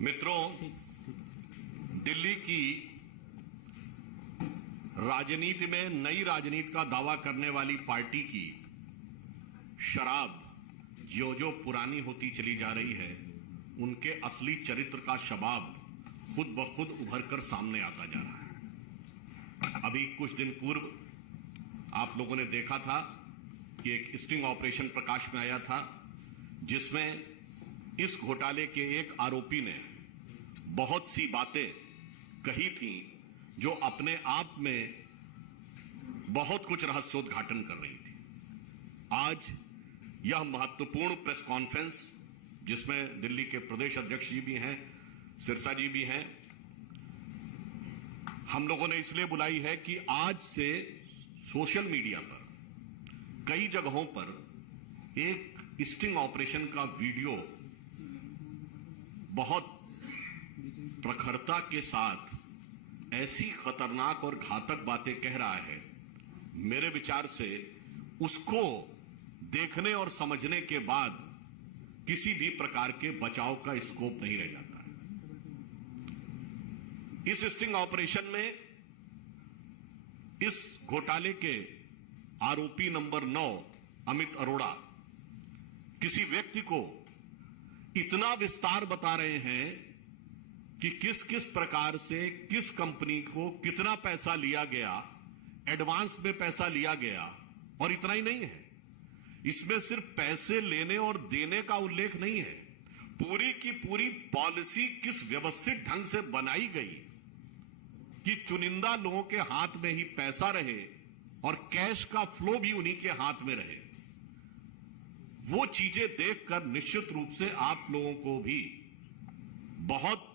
मित्रों, दिल्ली की राजनीति में नई राजनीति का दावा करने वाली पार्टी की शराब जो जो पुरानी होती चली जा रही है, उनके असली चरित्र का शबाब खुद ब खुद उभर कर सामने आता जा रहा है। अभी कुछ दिन पूर्व आप लोगों ने देखा था कि एक स्टिंग ऑपरेशन प्रकाश में आया था, जिसमें इस घोटाले के एक आरोपी ने बहुत सी बातें कही थी जो अपने आप में बहुत कुछ रहस्योद्घाटन कर रही थी। आज यह महत्वपूर्ण प्रेस कॉन्फ्रेंस, जिसमें दिल्ली के प्रदेश अध्यक्ष जी भी हैं, सिरसा जी भी हैं, हम लोगों ने इसलिए बुलाई है कि आज से सोशल मीडिया पर कई जगहों पर एक स्टिंग ऑपरेशन का वीडियो बहुत प्रखरता के साथ ऐसी खतरनाक और घातक बातें कह रहा है। मेरे विचार से उसको देखने और समझने के बाद किसी भी प्रकार के बचाव का स्कोप नहीं रह जाता है। इस स्टिंग ऑपरेशन में इस घोटाले के आरोपी नंबर 9 अमित अरोड़ा किसी व्यक्ति को इतना विस्तार बता रहे हैं कि किस किस प्रकार से किस कंपनी को कितना पैसा लिया गया, एडवांस में पैसा लिया गया। और इतना ही नहीं है, इसमें सिर्फ पैसे लेने और देने का उल्लेख नहीं है, पूरी की पूरी पॉलिसी किस व्यवस्थित ढंग से बनाई गई कि चुनिंदा लोगों के हाथ में ही पैसा रहे और कैश का फ्लो भी उन्हीं के हाथ में रहे। वो चीजें देखकर निश्चित रूप से आप लोगों को भी बहुत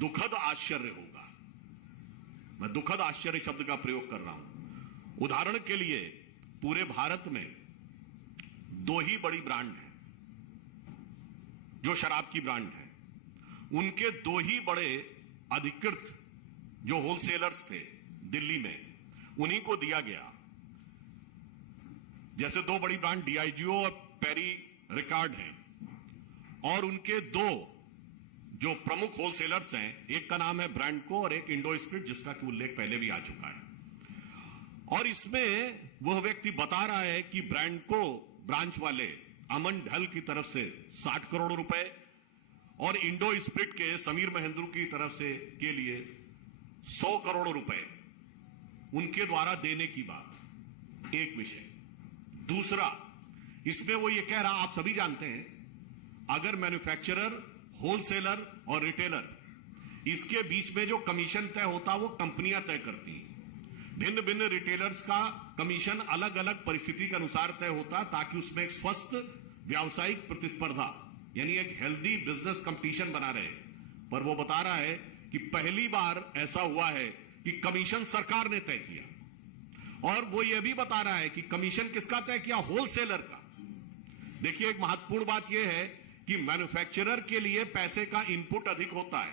दुखद आश्चर्य होगा। मैं दुखद आश्चर्य शब्द का प्रयोग कर रहा हूं। उदाहरण के लिए पूरे भारत में 2 ही बड़ी ब्रांड हैं जो शराब की ब्रांड है। उनके 2 ही बड़े अधिकृत जो होलसेलर्स थे दिल्ली में, उन्हीं को दिया गया। जैसे 2 बड़ी ब्रांड डीआईजीओ और पेरी रिकार्ड हैं, और उनके 2 जो प्रमुख होलसेलर्स हैं, एक का नाम है ब्रांडको और एक इंडो स्पिरिट, जिसका कि उल्लेख पहले भी आ चुका है। और इसमें वह व्यक्ति बता रहा है कि ब्रांडको ब्रांच वाले अमन ढल की तरफ से 60 करोड़ रुपए और इंडो स्पिरिट के समीर महेंद्रू की तरफ से के लिए 100 करोड़ रुपए उनके द्वारा देने की बात एक विषय। दूसरा, इसमें वो ये कह रहा, आप सभी जानते हैं, अगर मैन्युफैक्चरर, होलसेलर और रिटेलर, इसके बीच में जो कमीशन तय होता वो कंपनियां तय करती हैं। भिन्न भिन्न रिटेलर्स का कमीशन अलग अलग परिस्थिति के अनुसार तय होता, ताकि उसमें एक स्वस्थ व्यावसायिक प्रतिस्पर्धा यानी एक हेल्दी बिजनेस कंपटीशन बना रहे। पर वो बता रहा है कि पहली बार ऐसा हुआ है कि कमीशन सरकार ने तय किया, और वो ये भी बता रहा है कि कमीशन किसका तय किया, होलसेलर का। देखिए, एक महत्वपूर्ण बात यह है कि मैन्युफैक्चरर के लिए पैसे का इनपुट अधिक होता है,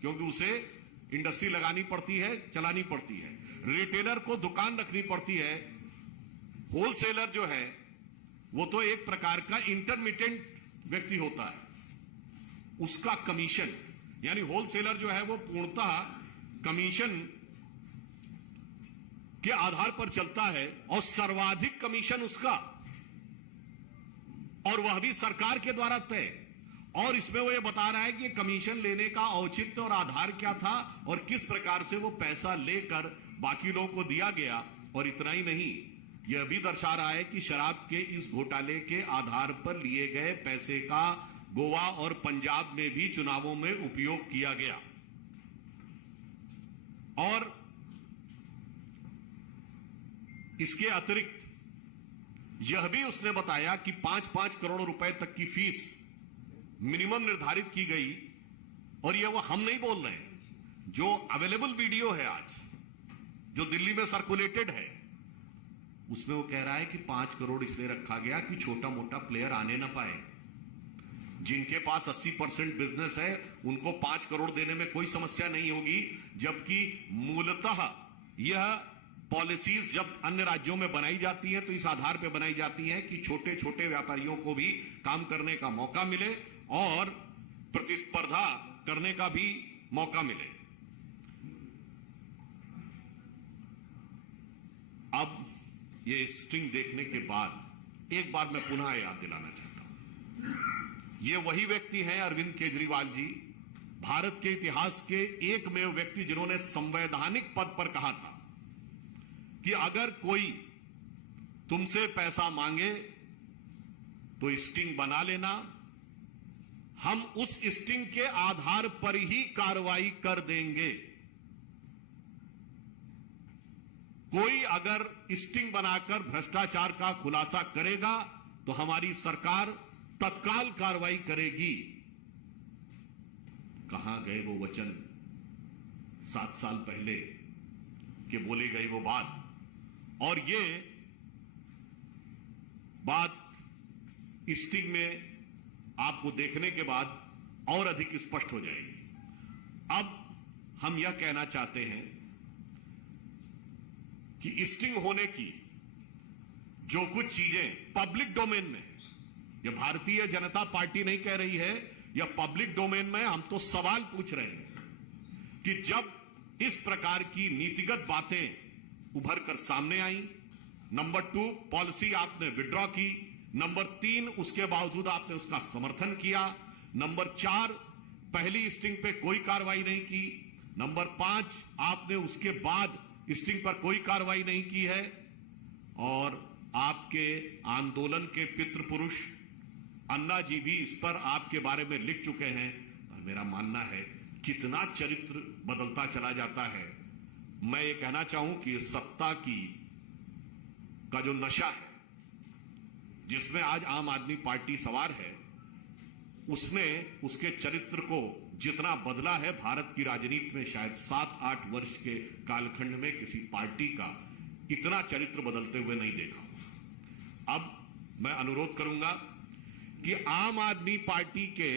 क्योंकि उसे इंडस्ट्री लगानी पड़ती है, चलानी पड़ती है। रिटेलर को दुकान रखनी पड़ती है। होलसेलर जो है वो तो एक प्रकार का इंटरमीडिएट व्यक्ति होता है, उसका कमीशन यानी होलसेलर जो है वो पूर्णतः कमीशन के आधार पर चलता है, और सर्वाधिक कमीशन उसका, और वह भी सरकार के द्वारा तय। और इसमें वो ये बता रहा है कि कमीशन लेने का औचित्य और आधार क्या था और किस प्रकार से वो पैसा लेकर बाकी लोगों को दिया गया। और इतना ही नहीं, यह भी दर्शा रहा है कि शराब के इस घोटाले के आधार पर लिए गए पैसे का गोवा और पंजाब में भी चुनावों में उपयोग किया गया। और इसके अतिरिक्त यह भी उसने बताया कि 5-5 करोड़ रुपए तक की फीस मिनिमम निर्धारित की गई। और यह वो हम नहीं बोल रहे हैं, जो अवेलेबल वीडियो है आज, जो दिल्ली में सर्कुलेटेड है, उसमें वो कह रहा है कि 5 करोड़ इसलिए रखा गया कि छोटा मोटा प्लेयर आने ना पाए। जिनके पास 80% बिजनेस है उनको 5 करोड़ देने में कोई समस्या नहीं होगी, जबकि मूलतः यह पॉलिसीज जब अन्य राज्यों में बनाई जाती है तो इस आधार पर बनाई जाती है कि छोटे छोटे व्यापारियों को भी काम करने का मौका मिले और प्रतिस्पर्धा करने का भी मौका मिले। अब ये स्टिंग देखने के बाद एक बार मैं पुनः याद दिलाना चाहता हूं, ये वही व्यक्ति हैं अरविंद केजरीवाल जी, भारत के इतिहास के एकमेव व्यक्ति जिन्होंने संवैधानिक पद पर कहा था कि अगर कोई तुमसे पैसा मांगे तो स्टिंग बना लेना, हम उस स्टिंग के आधार पर ही कार्रवाई कर देंगे। कोई अगर स्टिंग बनाकर भ्रष्टाचार का खुलासा करेगा तो हमारी सरकार तत्काल कार्रवाई करेगी। कहां गए वो वचन 7 साल पहले के बोली गई वो बात, और ये बात स्टिंग में आपको देखने के बाद और अधिक स्पष्ट हो जाएगी। अब हम यह कहना चाहते हैं कि स्टिंग होने की जो कुछ चीजें पब्लिक डोमेन में है, यह भारतीय जनता पार्टी नहीं कह रही है, यह पब्लिक डोमेन में हम तो सवाल पूछ रहे हैं कि जब इस प्रकार की नीतिगत बातें उभर कर सामने आई, नंबर 2 पॉलिसी आपने विड्रॉ की, नंबर 3 उसके बावजूद आपने उसका समर्थन किया, नंबर 4 पहली स्टिंग पे कोई कार्रवाई नहीं की, नंबर 5 आपने उसके बाद स्टिंग पर कोई कार्रवाई नहीं की है, और आपके आंदोलन के पितृ पुरुष अन्ना जी भी इस पर आपके बारे में लिख चुके हैं। पर मेरा मानना है कितना चरित्र बदलता चला जाता है। मैं ये कहना चाहूं कि सत्ता की का जो नशा है जिसमें आज आम आदमी पार्टी सवार है, उसने उसके चरित्र को जितना बदला है भारत की राजनीति में शायद 7-8 वर्ष के कालखंड में किसी पार्टी का इतना चरित्र बदलते हुए नहीं देखा। अब मैं अनुरोध करूंगा कि आम आदमी पार्टी के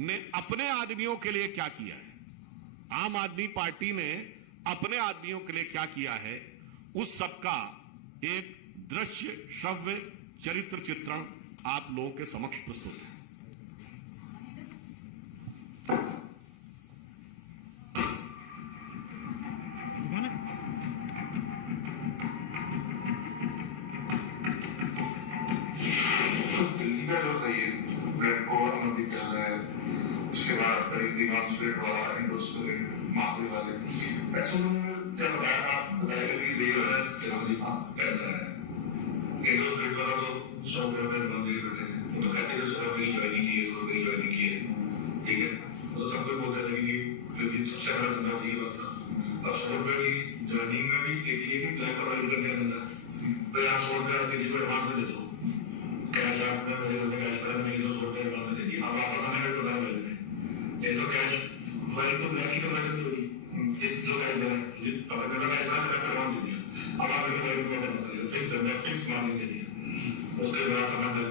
ने अपने आदमियों के लिए क्या किया है, आम आदमी पार्टी ने अपने आदमियों के लिए क्या किया है, उस सबका एक दृश्य श्रव्य चरित्र चित्रण आप लोगों के समक्ष प्रस्तुत है। उसके बाद दिमाग स्प्लिट वाला माफी वाले ऐसा जब आप बताएगा कि ऐसा है स्प्लिट वाला तो 100 रुपए मंदिर करते हैं, वो तो कहते थे सर अपनी ज्वाइनिंग की है, तो अपनी ज्वाइनिंग की है, ठीक है, तो सब कोई बोलते थे कि सबसे बड़ा धंधा चाहिए बस था। अब 100 रुपए की ज्वाइनिंग में भी एक ये कि लाइफ करने का धंधा, तो आप 100 रुपया किसी को एडवांस में दे दो, कैश आपने मेरे बंदे कैश करा, मैंने 100 रुपये एडवांस में दे दिया, अब वापस आने में पता मिल ये तो कैश फाइल तो ब्लैक ही करना चाहिए, इस जो कैश दे रहा है अगर मेरा कैश ना मेरा एडवांस दे दिया, अब आपने फाइल को बता दिया, फिक्स मार्जिन दे दिया, उसके बाद हमारे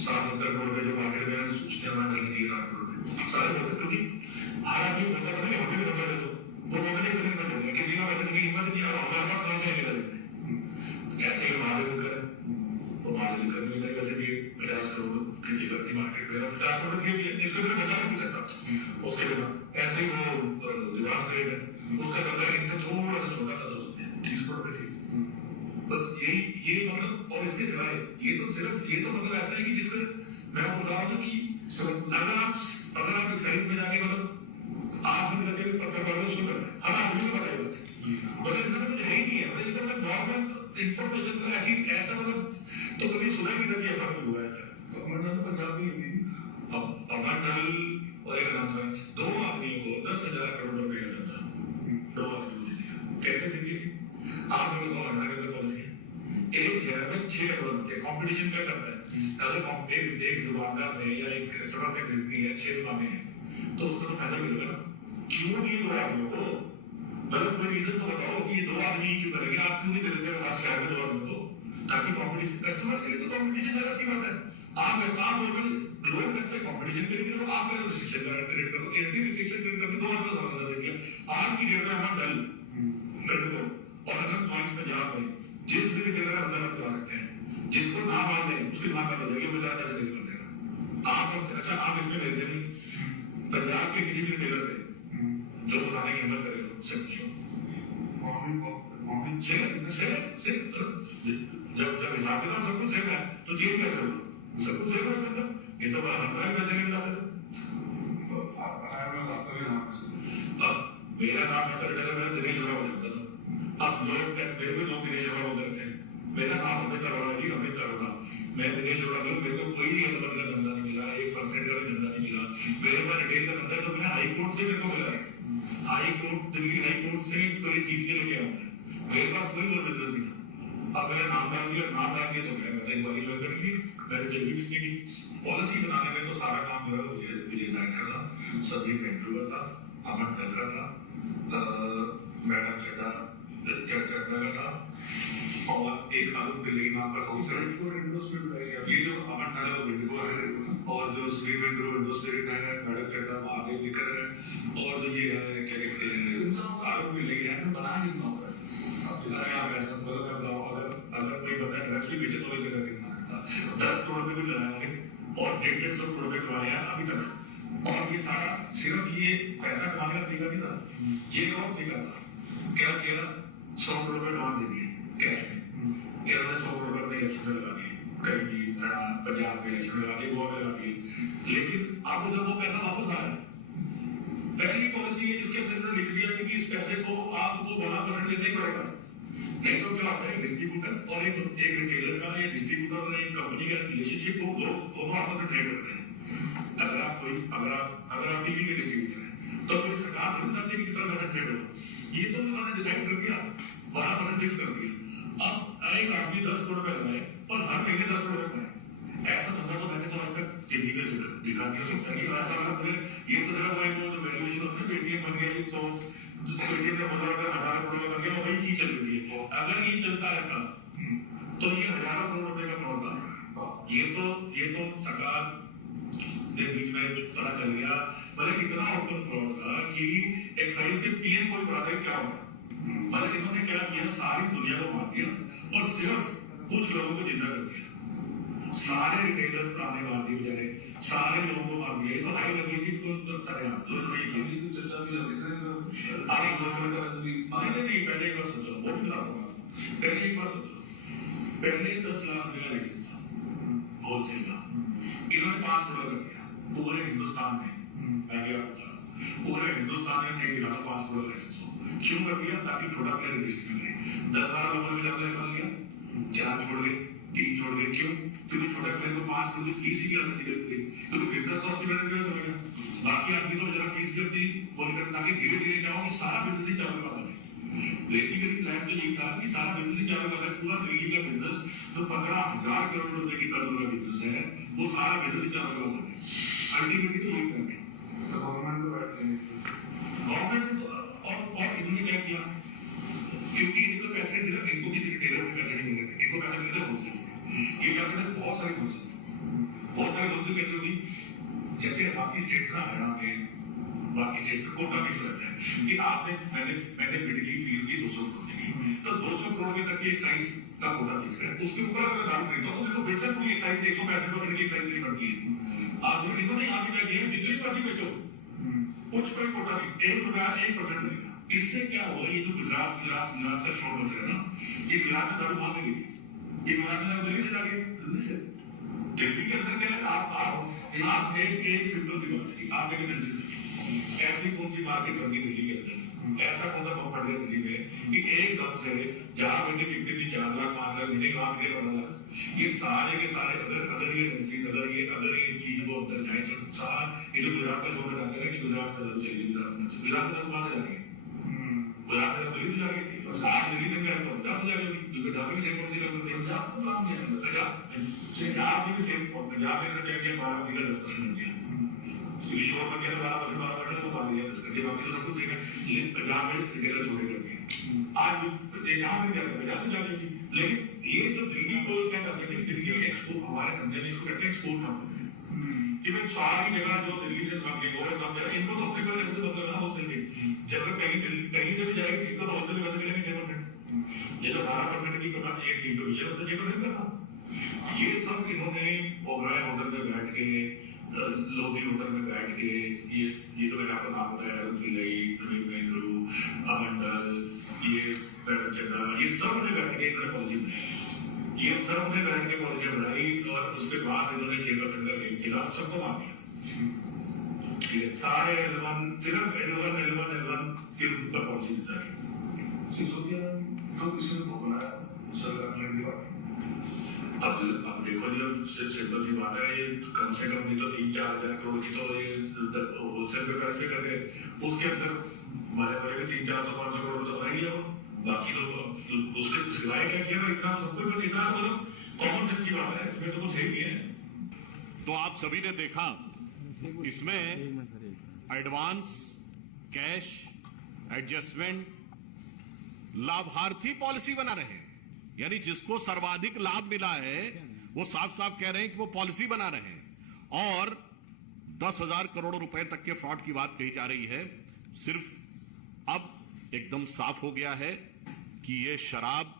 7-70 करोड़ के जो मार्केट में सूचना हमारे करने की 7 करोड़ सारे बोलते, क्योंकि हर आदमी बोलता है कि हमें भी नंबर दे दो, वो बोलते नहीं करने का देंगे, किसी का वैसे की हिम्मत नहीं, और हमारे पास कहां से निकल देते ऐसे ही मार्जिन कर वो मार्जिन करने में वैसे भी 50 करोड़ की करती मार्केट में 50 करोड़ की इसको भी बता नहीं सकता, उसके बिना ऐसे ही वो दिमाग करेगा, उसका धंधा इनसे थोड़ा सा छोटा था, 30 करोड़ पे बस ये मतलब, और इसके सिवाय ये तो मतलब ऐसा है कि जिसको मैं बता रहा हूँ कि अगर आप एक्साइज में जाके मतलब आप भी लगे पत्थर पड़ना शुरू करते हैं, हर आदमी को पता है मतलब इसमें कुछ है ही नहीं है, मतलब इधर नॉर्मल इन्फॉर्मेशन ऐसी ऐसा मतलब तो कभी सुना ही नहीं था कि ऐसा भी हुआ है। तो अमरनाथ पंजाब में अमरनाथ और एक कॉन्फ्रेंस 2 आदमियों को 10,000 करोड़ रुपए का था, 2 आदमियों को दे दिया, कैसे दे दिए आप लोगों को हटाने की पॉलिसी एक शहर में 6 करोड़ के कंपटीशन क्या करता है, अगर एक दुकानदार ने या एक रेस्टोरेंट में खरीदनी है 6 दुकानें हैं तो उसको तो फायदा मिलेगा ना, क्यों नहीं 2 आदमियों को, मतलब कोई रीजन तो बताओ कि ये 2 आदमी क्यों करेंगे, आप क्यों नहीं खरीदते हर शहर में 2 आदमियों को, ताकि कंपटीशन कस्टमर के लिए तो कंपटीशन ज्यादा अच्छी बात है, आप लोग करते हैं कंपटीशन के लिए, तो आप मेरे रिस्ट्रिक्शन क्रिएट करो, ऐसी रिस्ट्रिक्शन क्रिएट करके 2 आदमी को ज्यादा दे दिया। आज की डेट में हम डल कर दो और अगर पॉइंट्स में जहां पे जिस भी जगह बंदा मत करा सकते हैं, जिसको ना मान ले उसकी ना कर देगा, बेचारा कैसे कर देगा आप। अच्छा आप इसमें वैसे भी पंजाब के किसी भी टेलर से जो बताने की हिम्मत करे उससे पूछो। जब हिसाब किताब सब कुछ सेम है तो चेंज कैसे होगा? सब कुछ सेम है अंदर। ये तो बड़ा हमारा भी पैसे नहीं बताते थे। मेरा नाम है तो दिनेश अरोड़ा हो जाता था। अब लोग मेरे को लोग दिनेश अरोड़ा बोलते रहते हैं। मेरा नाम अमित अरोड़ा जी, अमित अरोड़ा। मैं दिनेश अरोड़ा हूँ। मेरे को कोई नंबर का धंधा नहीं मिला, 1% का भी धंधा नहीं मिला। मेरे पास रिटेल का धंधा तो मैं हाई कोर्ट से मेरे को मिला है। High court, Delhi high court से कोई जीत के लेके आऊँ। मेरे पास कोई और बिजनेस नहीं था। अब मैंने नाम डाल दिया तो मैंने एक बारी लग की मैंने जो भी किसी की पॉलिसी बनाने में तो सारा काम जो है विजय नायक का था, सभी मेंटूर का, अमन धनखड़ का, मैडम चड्डा का था और एक अरुण दिल्ली नाम का ये जो अमन धनखड़ विंडो है और जो स्क्रीन विंडो स्पिरिट है, मैडम चड्डा आगे लिखकर है और जो ये है क्या कहते हैं अरुण दिल्ली है बना नहीं होगा। अगर कोई बंदा ड्रग्स भी बेचे तो वही जगह देखना है 10 करोड़ में भी लगाएंगे और 150 करोड़ में कमाए हैं अभी तक। और ये सारा सिर्फ ये पैसा कमाने का तरीका नहीं था, ये और तरीका था। क्या किया? 100 करोड़ में एडवांस दे दिए कैश में। इन्होंने 100 करोड़ अपने इलेक्शन में लगा दिए, कहीं भी पंजाब में इलेक्शन लगा दिए, गोवा में लगा दिए। लेकिन अब जब वो पैसा वापस आया, पहली पॉलिसी है जिसके अंदर लिख दिया कि इस पैसे को आपको 12% देना ही पड़ेगा। नहीं तो क्या होता है डिस्ट्रीब्यूटर और एक रिटेलर का या डिस्ट्रीब्यूटर और एक कंपनी का रिलेशनशिप को लोग दोनों आपस में ट्रेड करते हैं। अगर आप टीवी के डिस्ट्रीब्यूटर हैं तो कोई सरकार नहीं बताती कि कितना पैसा ट्रेड होगा। ये तो उन्होंने डिसाइड कर दिया, 12% फिक्स कर दिया। अब एक आदमी 10 करोड़ रुपए लगाए और हर महीने 10 करोड़ रुपए। ऐसा धंधा तो मैंने तो आज तक जिंदगी में दिखा नहीं सकता कि ऐसा ये तो सिर्फ जो वैल्यूएशन होता है पेटीएम बन गया 100 पेटीएम ने 15 रुपए 1000 करोड़ बन गया वही चीज चल रही है। अगर ये चलता रहता तो ये हजारों करोड़ रुपए का फ्रॉड था। ये तो सरकार के बीच में पता चल गया, मतलब इतना ओपन फ्रॉड था कि एक्साइज के पीएम को पता था क्या होगा। मतलब इन्होंने क्या किया, सारी दुनिया को मार दिया और सिर्फ कुछ लोगों को जिंदा कर दिया। सारे रिटेलर पुराने मार दिए बेचारे, सारे लोगों को मार दिया। तो हाई लगी थी तो सारे चर्चा भी नहीं। पहले एक बार सोचो, वो भी बताता हूँ। पहले एक बार सोचो, पहले 10 लाख रुपए का लाइसेंस था होलसेल का, इन्होंने 5 करोड़ कर दिया पूरे हिंदुस्तान में। पूरे हिंदुस्तान में कहीं दिखा 5 करोड़ लाइसेंस हो। क्यों कर दिया? ताकि छोटा प्लेयर रजिस्टर करे। 10-12 लोगों ने कर लिया, 4 छोड़ गए, 3 छोड़ गए। क्यों? क्योंकि छोटा प्लेयर को 5 करोड़ की फीस ही क्या सकती है, क्योंकि बिजनेस तो 80% चलेगा। बाकी आदमी तो जरा फीस भी अपनी बोल कर ताकि धीरे धीरे क्या हो कि सारा बिजनेस ही चालू करवा है। बेसिकली प्लान तो यही था कि सारा बिजनेस ही चालू करना है। पूरा दिल्ली का बिजनेस जो 15,000 करोड़ रुपए की टर्नओवर का बिजनेस है वो सारा बिजनेस ही चालू करवा है। अल्टीमेटली तो यही करना है गवर्नमेंट ने। और इन्होंने क्या किया, क्योंकि इनको पैसे सिर्फ इनको किसी रिटेलर से पैसे नहीं मिल रहे थे, इनको पैसे मिल रहे होलसेल से। ये क्या करते हैं, बहुत सारे होलसेल कैसे होगी, जैसे बाकी स्टेट्स ना हरियाणा में बाकी स्टेट में कोटा फिक्स रहता है कि आपने मैंने बिड की फीस दी 200 करोड़ की, तो 200 करोड़ तक की एक्साइज का कोटा फिक्स है। उसके ऊपर अगर मैं दारू खरीदता हूँ तो फिर से पूरी एक्साइज 165 रुपए की एक्साइज नहीं बढ़ती है। आज इन्होंने यहाँ पे क्या किया, जितनी मर्जी बेचो कुछ कोई कोटा नहीं, 1% मिलेगा। इससे क्या हुआ, ये जो गुजरात से शोर मच रहा है ना, ये गुजरात में दारू वहां से गई, ये गुजरात में दिल्ली से जा रही है। दिल्ली के अंदर क्या है, आप एक सिंपल सी बात है, आप एक ऐसी कौन सी मार्केट बनी दिल्ली के अंदर, ऐसा कौन सा बम पड़ गया दिल्ली में कि एकदम से जहां मैंने बिकती थी 4 लाख 5 लाख मिले वहां मिले 15 लाख। ये सारे के सारे अगर ये इस चीज को अंदर जाए तो सारा ये जो गुजरात का छोड़ जाते हैं कि गुजरात का दारू चलिए, गुजरात में कहां से जाएंगे, गुजरात में दिल्ली से जाएंगे, आज दिल्ली तक गए तो पंजाब से जाएंगे, पंजाब में सेम पॉलिसी लागू करते हैं। पंजाब में भी सेम, पंजाब में क्या किया 12 का 10% दिया, शोर मच गया 12% तो बात दिया 10 कर दिया, बाकी तो सब कुछ सही है। लेकिन पंजाब में रिटेलर छोड़े कर दिए। आज यहाँ तक जाते पंजाब से जाते, लेकिन ये जो दिल्ली को क्या करते थे, दिल्ली एक्सपोर्ट हमारे कंपनी इसको कहते हैं एक्सपोर्ट कंपनी। इवन सारी जगह जो दिल्ली से समझ गए सब जगह इनको तो अपने पैसे से मतलब ना होलसेल में जब कहीं से भी जाएगी इनको तो होलसेल में मिलेंगे 6%। ये जो 12% की एक थी कमीशन अपने 6% का था। ये सब इन्होंने ओबराय होटल में बैठ के, लोधी होटल में बैठ के ये तो आपका नाम बताया, पिल्लई, समीर नेहरू, अमंडल, ये चंद्रा, ये सब ने बैठ के इन्होंने पॉलिसी बनाई, ये सब ने बैठ के पॉलिसी बनाई और उसके बाद इन्होंने चेयरपर्सन का गेम खेला, सबको मार दिया। ठीक है, सारे सिर्फ L1 के ऊपर पॉलिसी बताई। सिसोदिया तो किसी ने बनाया सरकार ने। अब देखो जी, सिंपल सी बात है, ये कम से कम नहीं तो 3-4 हजार करोड़ की तो ये होलसेल पे पैसे कर दे, उसके अंदर हमारे बड़े 300-400-500 करोड़ तो बनाएंगे, बाकी तो उसके सिवाय क्या किया, इतना सब कुछ, इतना मतलब कॉमन सेंस की बात है, इसमें तो कुछ है नहीं है। तो आप सभी ने देखा, इसमें एडवांस, कैश, एडजस्टमेंट, लाभार्थी पॉलिसी बना रहे हैं, यानी जिसको सर्वाधिक लाभ मिला है वो साफ साफ कह रहे हैं कि वो पॉलिसी बना रहे हैं। और 10,000 करोड़ रुपए तक के फ्रॉड की बात कही जा रही है। सिर्फ अब एकदम साफ हो गया है कि ये शराब,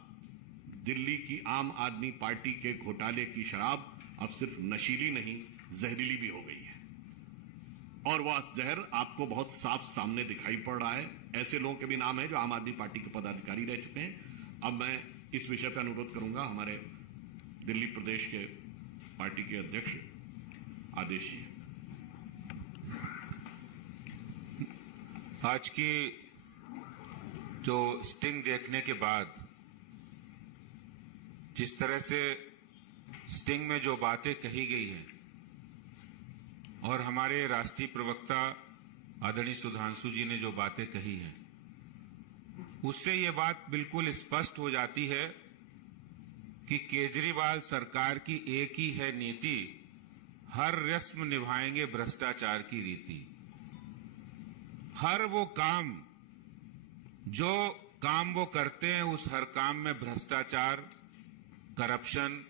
दिल्ली की आम आदमी पार्टी के घोटाले की शराब अब सिर्फ नशीली नहीं, जहरीली भी हो गई है। और वह जहर आपको बहुत साफ सामने दिखाई पड़ रहा है। ऐसे लोगों के भी नाम है जो आम आदमी पार्टी के पदाधिकारी रह चुके हैं। अब मैं इस विषय पर अनुरोध करूंगा हमारे दिल्ली प्रदेश के पार्टी के अध्यक्ष आदेश जी। आज की जो स्टिंग देखने के बाद जिस तरह से स्टिंग में जो बातें कही गई है और हमारे राष्ट्रीय प्रवक्ता आदरणीय सुधांशु जी ने जो बातें कही हैं, उससे ये बात बिल्कुल स्पष्ट हो जाती है कि केजरीवाल सरकार की एक ही है नीति, हर रस्म निभाएंगे भ्रष्टाचार की रीति। हर वो काम जो काम वो करते हैं, उस हर काम में भ्रष्टाचार, करप्शन,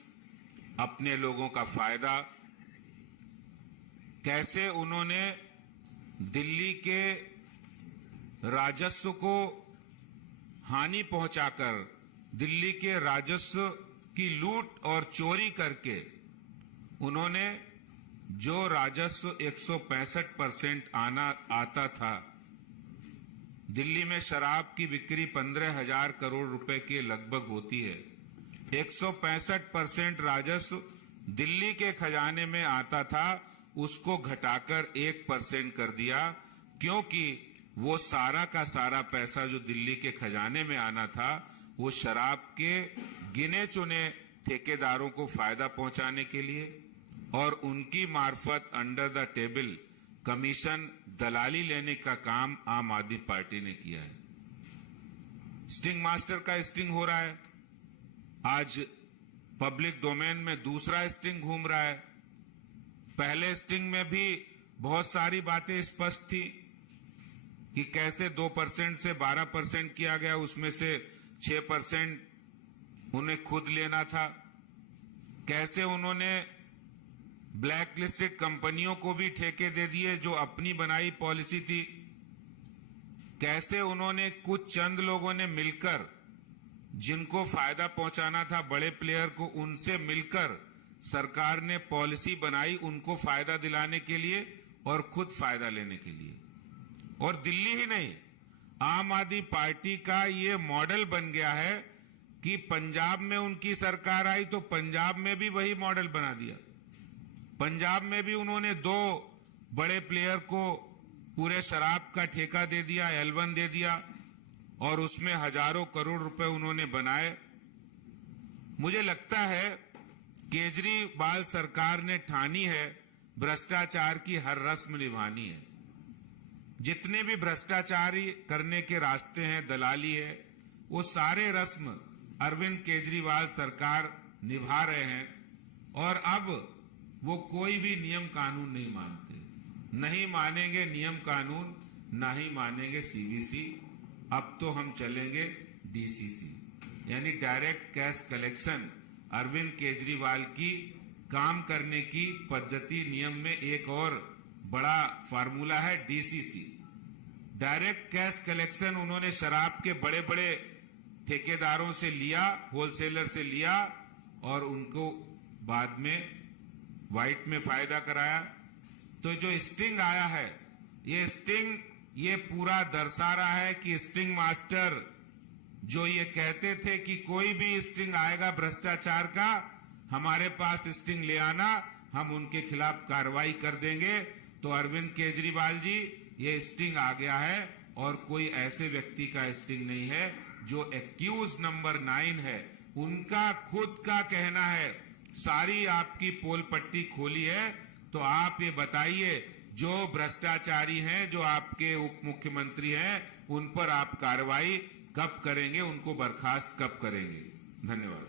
अपने लोगों का फायदा। कैसे उन्होंने दिल्ली के राजस्व को हानि पहुंचाकर, दिल्ली के राजस्व की लूट और चोरी करके उन्होंने जो राजस्व 165% आता था, दिल्ली में शराब की बिक्री 15,000 करोड़ रुपए के लगभग होती है, 165% राजस्व दिल्ली के खजाने में आता था, उसको घटाकर 1% कर दिया, क्योंकि वो सारा का सारा पैसा जो दिल्ली के खजाने में आना था वो शराब के गिने चुने ठेकेदारों को फायदा पहुंचाने के लिए और उनकी मार्फत अंडर द टेबल कमीशन, दलाली लेने का काम आम आदमी पार्टी ने किया है। स्टिंग मास्टर का स्टिंग हो रहा है। आज पब्लिक डोमेन में दूसरा स्टिंग घूम रहा है। पहले स्टिंग में भी बहुत सारी बातें स्पष्ट थी कि कैसे 2% से 12% किया गया, उसमें से 6% उन्हें खुद लेना था। कैसे उन्होंने ब्लैक लिस्टेड कंपनियों को भी ठेके दे दिए जो अपनी बनाई पॉलिसी थी। कैसे उन्होंने कुछ चंद लोगों ने मिलकर, जिनको फायदा पहुंचाना था बड़े प्लेयर को, उनसे मिलकर सरकार ने पॉलिसी बनाई उनको फायदा दिलाने के लिए और खुद फायदा लेने के लिए। और दिल्ली ही नहीं, आम आदमी पार्टी का ये मॉडल बन गया है कि पंजाब में उनकी सरकार आई तो पंजाब में भी वही मॉडल बना दिया। पंजाब में भी उन्होंने 2 बड़े प्लेयर को पूरे शराब का ठेका दे दिया, L1 दे दिया, और उसमें हजारों करोड़ रुपए उन्होंने बनाए। मुझे लगता है केजरीवाल सरकार ने ठानी है भ्रष्टाचार की हर रस्म निभानी है। जितने भी भ्रष्टाचारी करने के रास्ते हैं, दलाली है, वो सारे रस्म अरविंद केजरीवाल सरकार निभा रहे हैं। और अब वो कोई भी नियम कानून नहीं मानते, नहीं मानेंगे नियम कानून, ना ही मानेंगे सीवीसी। अब तो हम चलेंगे डीसीसी, यानी direct cash collection. Arvind Kejriwal की काम करने की पद्धति, नियम में एक और बड़ा फार्मूला है डीसीसी, डायरेक्ट कैश कलेक्शन। उन्होंने शराब के बड़े बड़े ठेकेदारों से लिया, होलसेलर से लिया, और उनको बाद में व्हाइट में फायदा कराया। तो जो स्टिंग आया है ये स्टिंग ये पूरा दर्शा रहा है कि स्टिंग मास्टर जो ये कहते थे कि कोई भी स्टिंग आएगा भ्रष्टाचार का, हमारे पास स्टिंग ले आना, हम उनके खिलाफ कार्रवाई कर देंगे। तो अरविंद केजरीवाल जी, ये स्टिंग आ गया है और कोई ऐसे व्यक्ति का स्टिंग नहीं है। जो एक्यूज नंबर 9 है, उनका खुद का कहना है। सारी आपकी पोल पट्टी खोली है, तो आप ये बताइए, जो भ्रष्टाचारी हैं, जो आपके उप मुख्यमंत्री हैं, उन पर आप कार्रवाई कब करेंगे, उनको बर्खास्त कब करेंगे? धन्यवाद।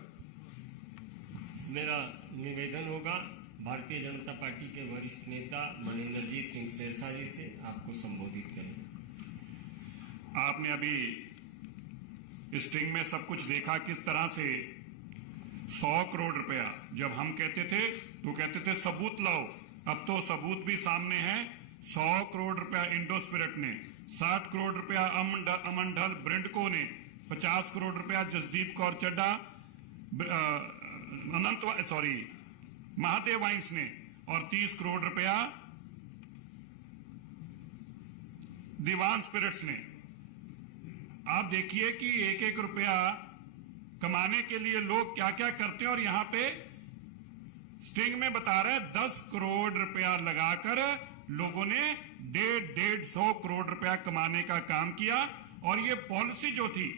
मेरा निवेदन होगा भारतीय जनता पार्टी के वरिष्ठ नेता मनिंदरजीत सिंह सिरसा जी से आपको संबोधित करें। आपने अभी स्टिंग में सब कुछ देखा, किस तरह से 100 करोड़ रुपया, जब हम कहते थे तो कहते थे सबूत लाओ, अब तो सबूत भी सामने है। 100 करोड़ रुपया इंडोस्पिरिट ने, 60 करोड़ रुपया अमंडल ब्रिंडको ने, 50 करोड़ रुपया जसदीप कौर चड्ढा महादेव वाइन्स ने, और 30 करोड़ रुपया दीवान स्पिरिट्स ने। आप देखिए कि एक एक रुपया कमाने के लिए लोग क्या क्या करते हैं। और यहां पे स्टिंग में बता रहे हैं 10 करोड़ रुपया लगाकर लोगों ने 150 करोड़ रुपया कमाने का काम किया। और ये पॉलिसी जो थी,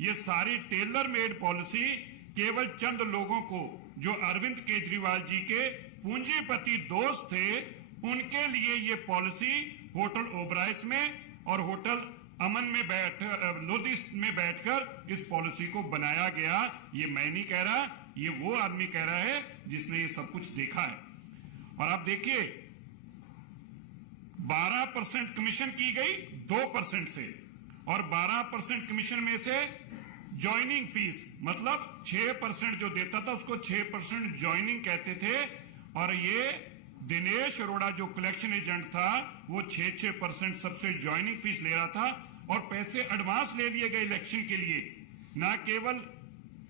ये सारी टेलर मेड पॉलिसी केवल चंद लोगों को, जो अरविंद केजरीवाल जी के पूंजीपति दोस्त थे, उनके लिए ये पॉलिसी होटल ओबराइस में और होटल अमन में लोधी में बैठकर इस पॉलिसी को बनाया गया। ये मैं नहीं कह रहा, ये वो आदमी कह रहा है जिसने ये सब कुछ देखा है। और आप देखिए 12% कमीशन की गई 2% से, और 12% कमीशन में से ज्वाइनिंग फीस, मतलब 6% जो देता था उसको 6% ज्वाइनिंग कहते थे। और ये दिनेश अरोड़ा जो कलेक्शन एजेंट था, वो 6% सबसे ज्वाइनिंग फीस ले रहा था। और पैसे एडवांस ले लिए गए इलेक्शन के लिए। ना केवल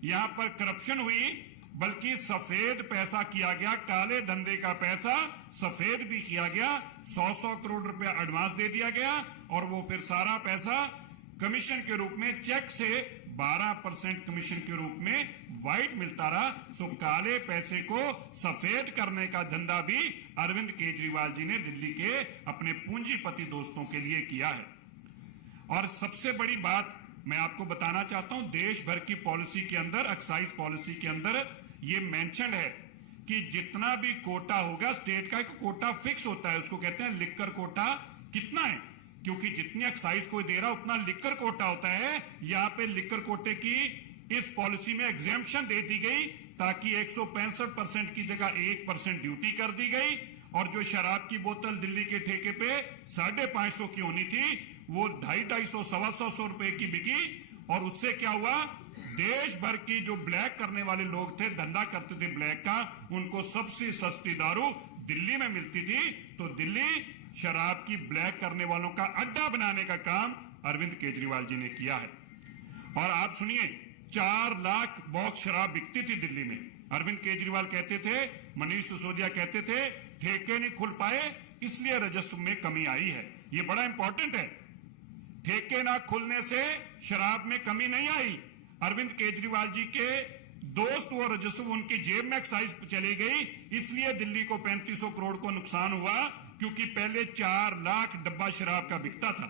यहां पर करप्शन हुई, बल्कि सफेद पैसा किया गया, काले धंधे का पैसा सफेद भी किया गया। 100 करोड़ रुपया एडवांस दे दिया गया, और वो फिर सारा पैसा कमीशन के रूप में, चेक से 12% कमीशन के रूप में व्हाइट मिलता रहा। सो काले पैसे को सफेद करने का धंधा भी अरविंद केजरीवाल जी ने दिल्ली के अपने पूंजीपति दोस्तों के लिए किया है। और सबसे बड़ी बात मैं आपको बताना चाहता हूं, देश भर की पॉलिसी के अंदर, एक्साइज पॉलिसी के अंदर ये मेंशन है कि जितना भी कोटा होगा, स्टेट का एक कोटा फिक्स होता है, उसको कहते हैं लिक्कर कोटा। कितना है? क्योंकि जितनी एक्साइज कोई दे रहा उतना लिक्कर कोटा होता है। यहां पे लिक्कर कोटे की इस पॉलिसी में एग्जेम्पशन दे दी गई, ताकि 165% की जगह 1% ड्यूटी कर दी गई। और जो शराब की बोतल दिल्ली के ठेके पे 550 की होनी थी, वो 250, 250 रुपए की बिकी। और उससे क्या हुआ, देश भर की जो ब्लैक करने वाले लोग थे, धंधा करते थे ब्लैक का, उनको सबसे सस्ती दारू दिल्ली में मिलती थी। तो दिल्ली शराब की ब्लैक करने वालों का अड्डा बनाने का काम अरविंद केजरीवाल जी ने किया है। और आप सुनिए, 4 लाख बॉक्स शराब बिकती थी दिल्ली में। अरविंद केजरीवाल कहते थे, मनीष सिसोदिया कहते थे, ठेके नहीं खुल पाए इसलिए राजस्व में कमी आई है। ये बड़ा इंपॉर्टेंट है। ठेके ना खुलने से शराब में कमी नहीं आई। अरविंद केजरीवाल जी के दोस्त वो राजस्व उनकी जेब में एक्साइज चली गई, इसलिए दिल्ली को 3500 करोड़ को नुकसान हुआ। क्योंकि पहले 4 लाख डब्बा शराब का बिकता था।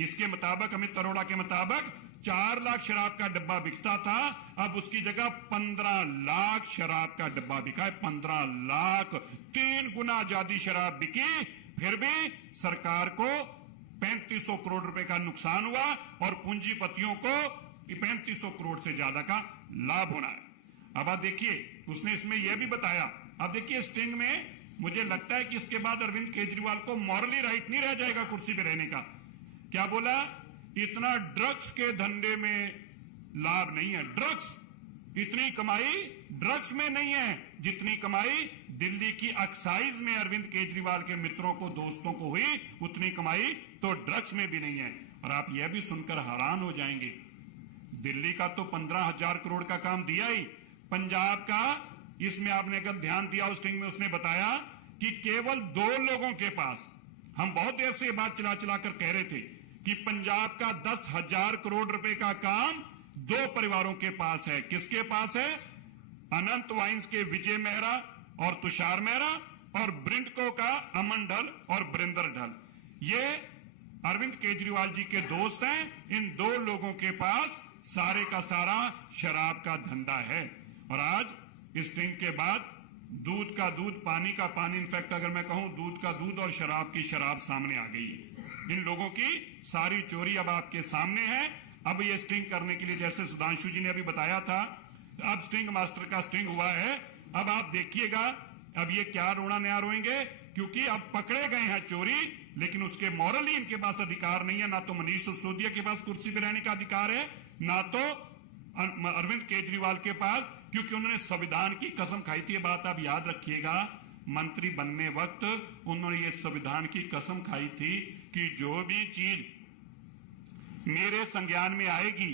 इसके मुताबिक, अमित अरोड़ा के मुताबिक 4 लाख शराब का डब्बा बिकता था। अब उसकी जगह 15 लाख शराब का डब्बा बिका है। 15 लाख, 3 गुना ज्यादा शराब बिकी। फिर भी सरकार को 3500 करोड़ रुपए का नुकसान हुआ, और पूंजीपतियों को 3500 करोड़ से ज्यादा का लाभ होना है। अब आप देखिए, उसने इसमें यह भी बताया। अब देखिए स्टिंग में, मुझे लगता है कि इसके बाद अरविंद केजरीवाल को मॉरली राइट नहीं रह जाएगा कुर्सी पे रहने का। क्या बोला? इतना ड्रग्स के धंधे में लाभ नहीं है। ड्रग्स, इतनी कमाई ड्रग्स में नहीं है जितनी कमाई दिल्ली की एक्साइज में अरविंद केजरीवाल के मित्रों को, दोस्तों को हुई, उतनी कमाई तो ड्रग्स में भी नहीं है। और आप यह भी सुनकर हैरान हो जाएंगे, दिल्ली का तो 15,000 करोड़ का काम दिया ही, पंजाब का, इसमें आपने अगर ध्यान दिया उस स्टिंग में उसने बताया कि केवल 2 लोगों के पास हम बहुत देर से ये बात चला चला कर कह रहे थे कि पंजाब का 10,000 करोड़ रुपए का काम 2 परिवारों के पास है। किसके पास है? अनंत वाइन्स के विजय मेहरा और तुषार मेहरा, और ब्रिंडको का अमन ढल और बरिंदर ढल। ये अरविंद केजरीवाल जी के दोस्त हैं। इन 2 लोगों के पास सारे का सारा शराब का धंधा है। और आज इस स्टिंग के बाद दूध का दूध, पानी का पानी, इनफैक्ट अगर मैं कहूं दूध का दूध और शराब की शराब सामने आ गई है। इन लोगों की सारी चोरी अब आपके सामने है। अब ये स्टिंग करने के लिए, जैसे सुधांशु जी ने अभी बताया था, अब स्टिंग मास्टर का स्टिंग हुआ है। अब आप देखिएगा अब ये क्या रोना नया रोएंगे, क्योंकि अब पकड़े गए हैं चोरी, लेकिन उसके मॉरली इनके पास अधिकार नहीं है। ना तो मनीष सिसोदिया के पास कुर्सी पर रहने का अधिकार है, ना तो अरविंद केजरीवाल के पास, क्योंकि उन्होंने संविधान की कसम खाई थी। ये बात आप याद रखिएगा, मंत्री बनने वक्त उन्होंने ये संविधान की कसम खाई थी कि जो भी चीज मेरे संज्ञान में आएगी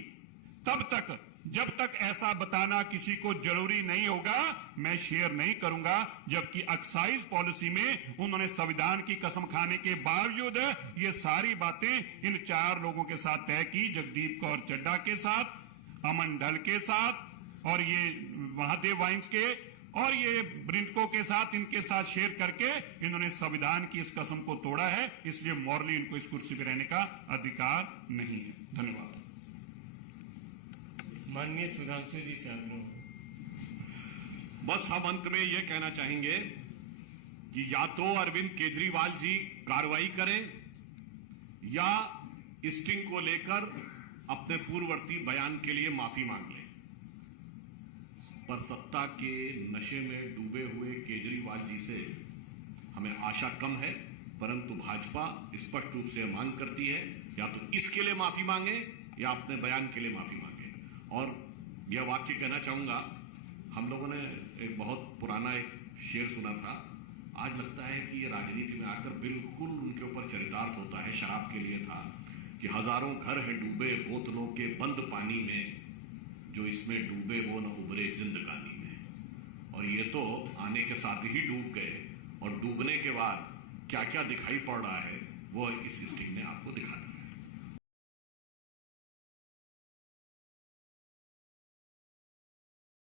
तब तक, जब तक ऐसा बताना किसी को जरूरी नहीं होगा, मैं शेयर नहीं करूंगा। जबकि एक्साइज पॉलिसी में उन्होंने संविधान की कसम खाने के बावजूद ये सारी बातें इन 4 लोगों के साथ तय की, जगदीप कौर चड्डा के साथ, अमन ढल के साथ, और ये महादेव वाइन्स के, और ये ब्रिंडको के साथ, इनके साथ शेयर करके इन्होंने संविधान की इस कसम को तोड़ा है। इसलिए मॉरली इनको इस कुर्सी पर रहने का अधिकार नहीं है। धन्यवाद। माननीय सुधांशु जी से अनुरोध। बस हम अंत में यह कहना चाहेंगे कि या तो अरविंद केजरीवाल जी कार्रवाई करें या स्टिंग को लेकर अपने पूर्ववर्ती बयान के लिए माफी मांग लें। पर सत्ता के नशे में डूबे हुए केजरीवाल जी से हमें आशा कम है, परंतु भाजपा स्पष्ट रूप से मांग करती है या तो इसके लिए माफी मांगे या अपने बयान के लिए माफी मांगे। और यह वाक्य कहना चाहूंगा, हम लोगों ने एक बहुत पुराना एक शेर सुना था, आज लगता है कि ये राजनीति में आकर बिल्कुल उनके ऊपर चरितार्थ होता है। शराब के लिए था कि हजारों घर हैं डूबे बोतलों के बंद पानी में, जो इसमें डूबे वो न उबरे जिंदगानी में। और ये तो आने के साथ ही डूब गए, और डूबने के बाद क्या क्या दिखाई पड़ रहा है वो इस स्टिंग ने आपको दिखा दिया।